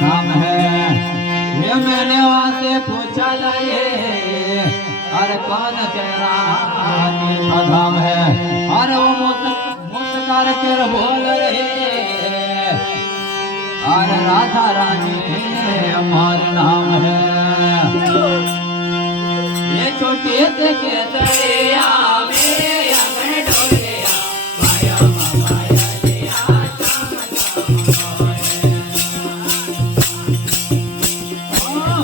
धाम है। ये मैंने वहां से पूछा लाए अरे कौन तेरा तीर्थ धाम है। अरे वो मुस्कार कर बोल रहे अरे राधा रानी हमारा नाम है। ये छोटे से केसरिया मेरे आंगन डोलिया माया माया दिया श्याम श्याम होए। माया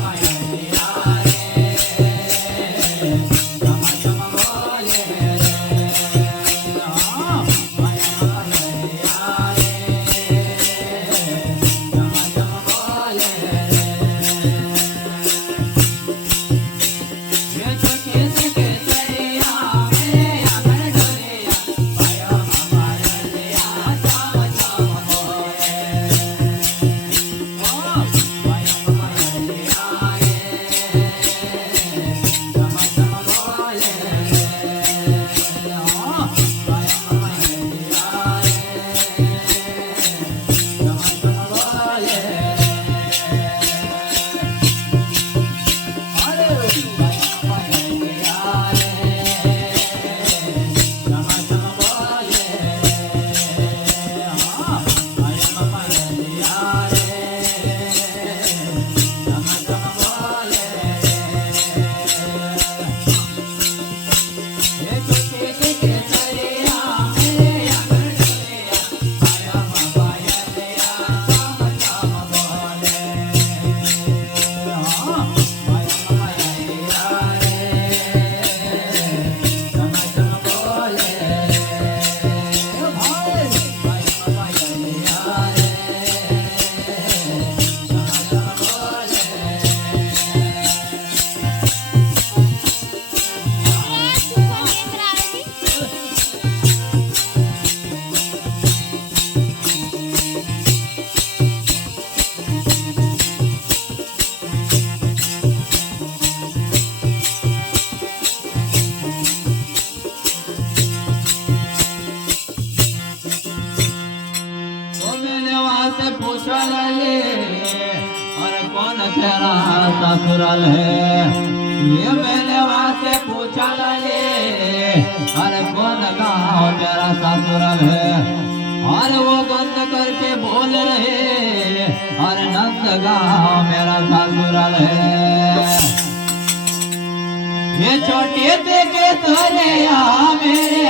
माया दिया रे श्याम श्याम बोले रे। माया माया दिया रे श्याम श्याम बोले रे। ये छोटे से केसरिया मेरे आंगन डोलिया माया माया दिया श्याम श्याम होए। माया माया दिया रे श्याम श्याम बोले रे। माया माया दिया रे श्याम श्याम बोले से पूछा ले और कौन तेरा ससुराल है। ये मैंने वहां से पूछा ले अरे कौन गाँव मेरा ससुराल है। और वो गंद करके बोल रहे अरे नंद गाँव मेरा ससुराल है। ये छोटे से केसरिया मेरे